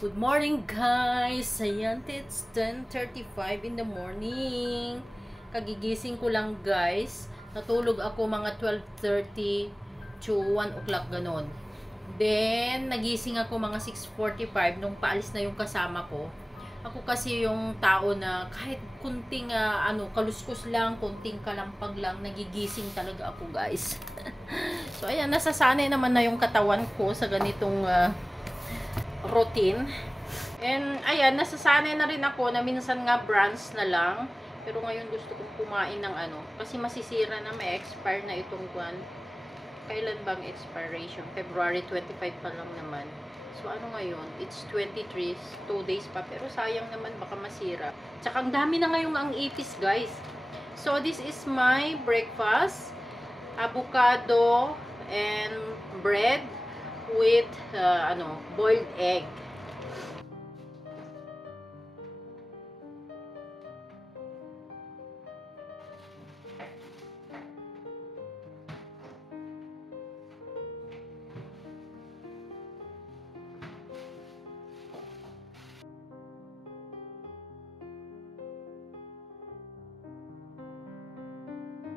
Good morning guys! Ayan, it's 10:35 in the morning. Kagigising ko lang guys. Natulog ako mga 12:30 to 1 o'clock ganon. Then, nagising ako mga 6:45 nung paalis na yung kasama ko. Ako kasi yung tao na kahit kunting kaluskos lang, kunting kalampag lang, nagigising talaga ako guys. So ayan, nasasanay naman na yung katawan ko sa ganitong routine. And ayan, nasasanay na rin ako na minsan nga bronze na lang. Pero ngayon gusto kong kumain ng kasi masisira na, may expire na itong buwan. Kailan bang expiration? February 25 pa lang naman. So ano ngayon? It's 23, 2 days pa. Pero sayang naman, baka masira. Tsaka ang dami na ngayong ang ipis guys. So this is my breakfast. Avocado and bread with boiled egg.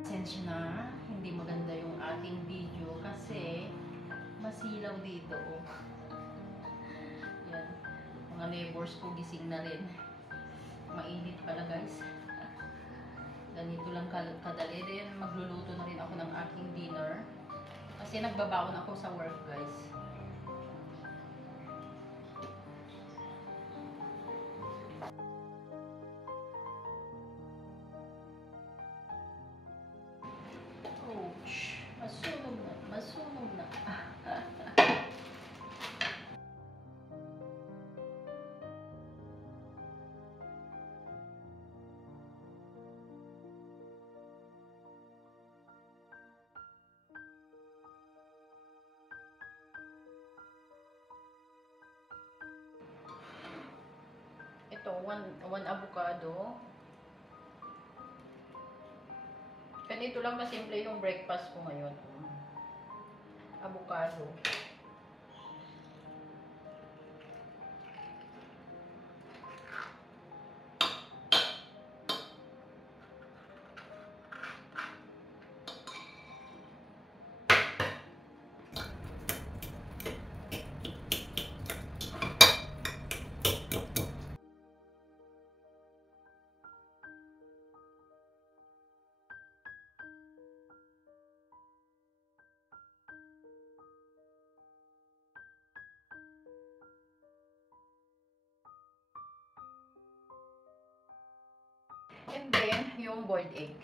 Pasensya na, hindi maganda yung ating video kasi masilaw dito. Yan. Mga neighbors ko gising na rin. Mainit pala guys. Ganito lang kadali din. Magluluto na rin ako ng aking dinner. Kasi nagbabaon ako sa work guys. Ouch! Masunog na. Masunog na. Ito, one avocado. Ganito lang na simple yung breakfast ko ngayon. Avocado. And then, yung boiled egg.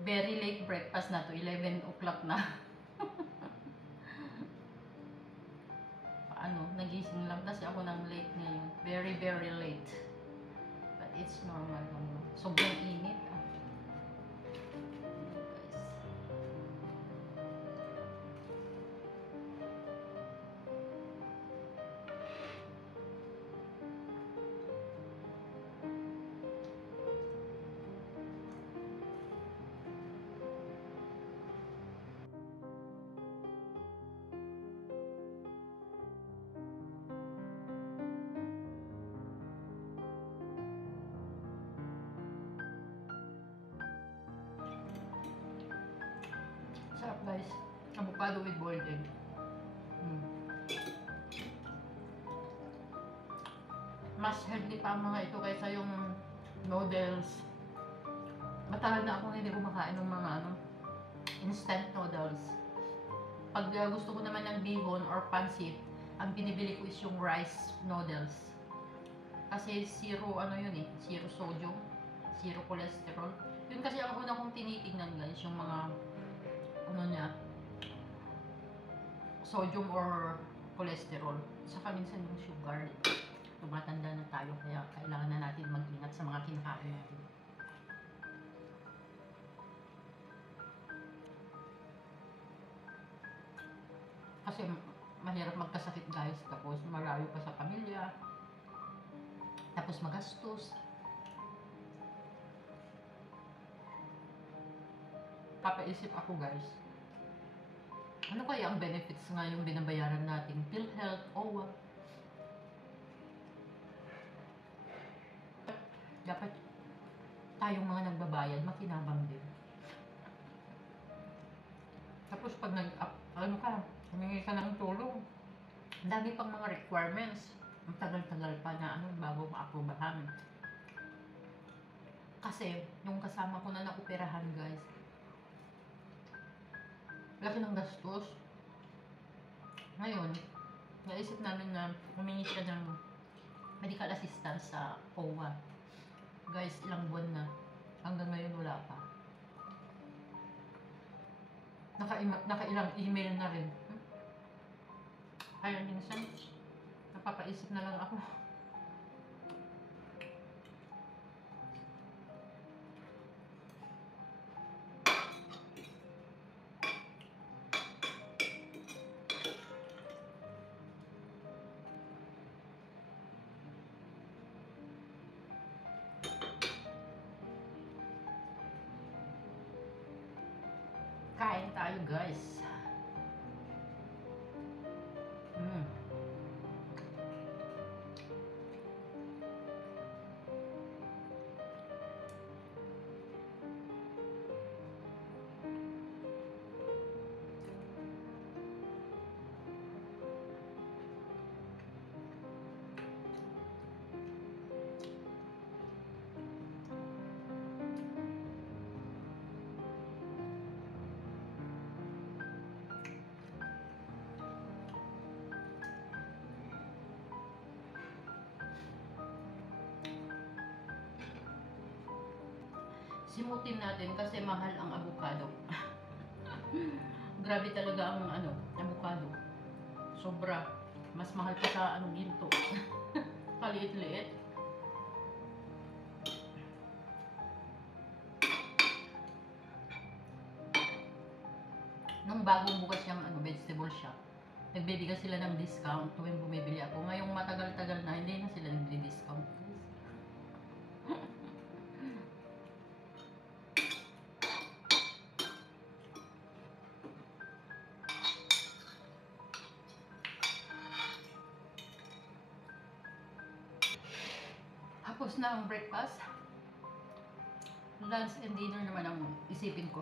Very late breakfast na to, 11 o'clock na. Nagising lang kasi ako ng late ngayon. Very, very late. But it's normal. Sobrang init. Sarap guys. Avocado with boiled egg. Mas healthy pa ang mga ito kaysa yung noodles. Matagal na akong hindi kumakain ng mga instant noodles. Pag gusto ko naman ng bihon or pancit, ang binibili ko is yung rice noodles. Kasi zero zero sodium, zero cholesterol. Yun kasi ang una kong tinitingnan guys, yung mga sodium or cholesterol. Saka minsan yung sugar. Tumatanda na tayo kaya kailangan na natin mag-ingat sa mga kinakain natin. Kasi mahirap magkasakit guys, tapos malayo pa sa pamilya, tapos magastos. Papaisip ako guys, ano kaya ang benefits nga yung binabayaran nating PhilHealth, OWA? Dapat tayong mga nagbabayad, makinabang din. Tapos pag ano ka, humingi ka ng tulong, ang dami pang mga requirements. Ang tagal-tagal pa na bago ma-aprobahan. Kasi, yung kasama ko na naoperahan guys, laki ng gastos. Ngayon, naisip namin na humingi siya ng medical assistance sa OWA. Guys, ilang buwan na. Hanggang ngayon wala pa. Nakailang email na rin. Kaya minsan, napapaisip na lang ako. Kain tayo guys. Simutin natin kasi mahal ang avocado. Grabe talaga ang avocado. Sobra. Mas mahal pa sa ginto. Kaliit-liit. Nung bagong bukas yung vegetable shop, nagbibigay sila ng discount tuwing bumibili ako. Ngayong matagal-tagal na, hindi na sila nagdi-discount. Tapos na ang breakfast. Lunch and dinner naman ang isipin ko.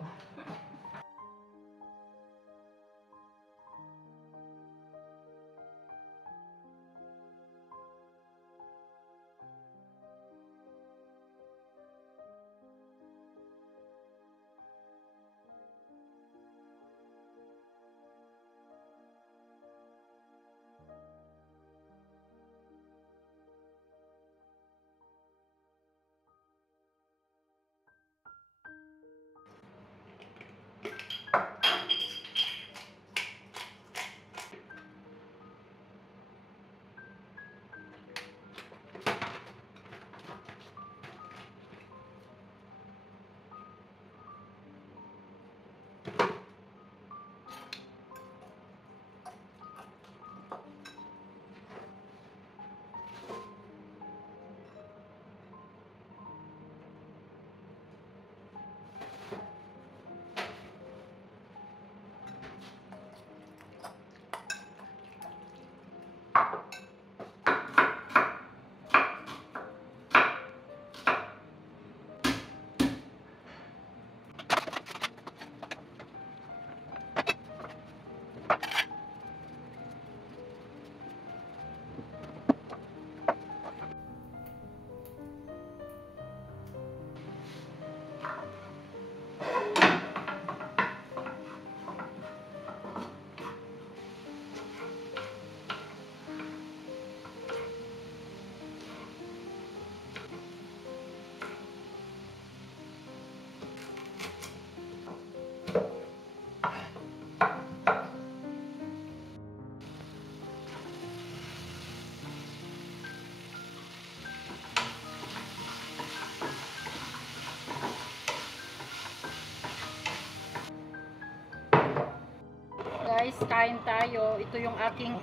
guys, kain tayo. Ito yung aking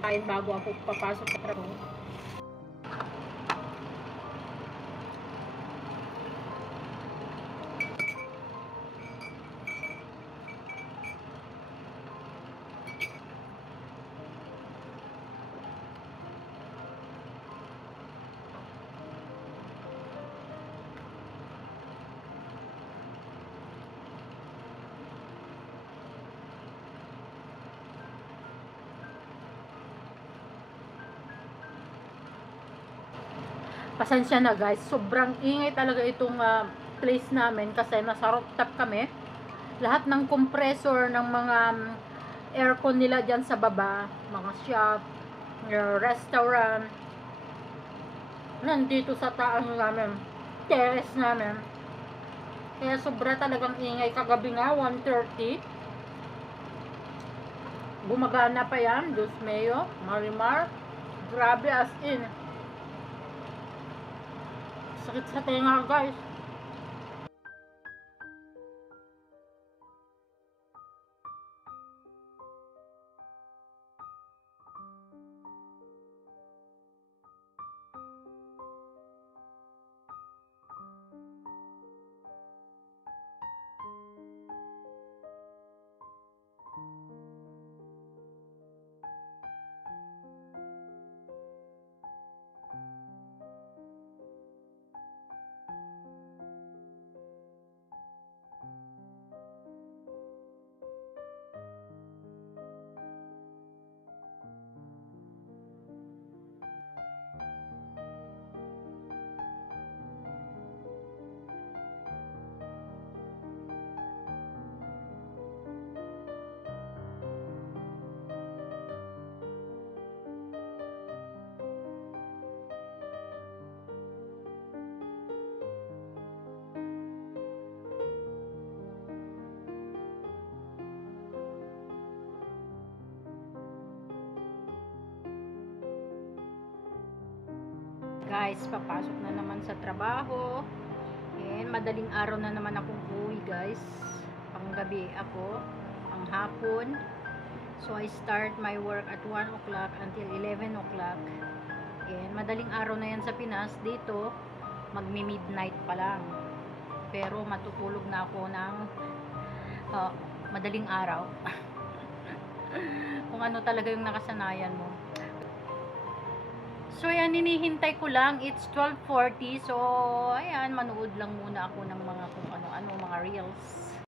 kain bago ako papasok sa trabaho. Pasensya na guys, sobrang ingay talaga itong place namin kasi nasa rooftop kami. Lahat ng compressor ng mga aircon nila dyan sa baba, mga shop, restaurant, nandito sa taas namin, terrace namin. Kaya sobra talagang ingay. Kagabi nga, 1:30. Gumagana pa yan, Diyos Mayo, Marimar. Grabe as in. Sakit sa tenga guys. Guys, papasok na naman sa trabaho. And madaling araw na naman akong uwi guys. Panggabi ako, pang hapon. So I start my work at 1 o'clock until 11 o'clock. And madaling araw na yan sa Pinas. Dito, magmi-midnight pa lang. Pero matutulog na ako ng madaling araw. Kung ano talaga yung nakasanayan mo. So, yan, hinihintay ko lang. It's 12:40. So, ayan, manood lang muna ako ng mga kung ano-ano, mga reels.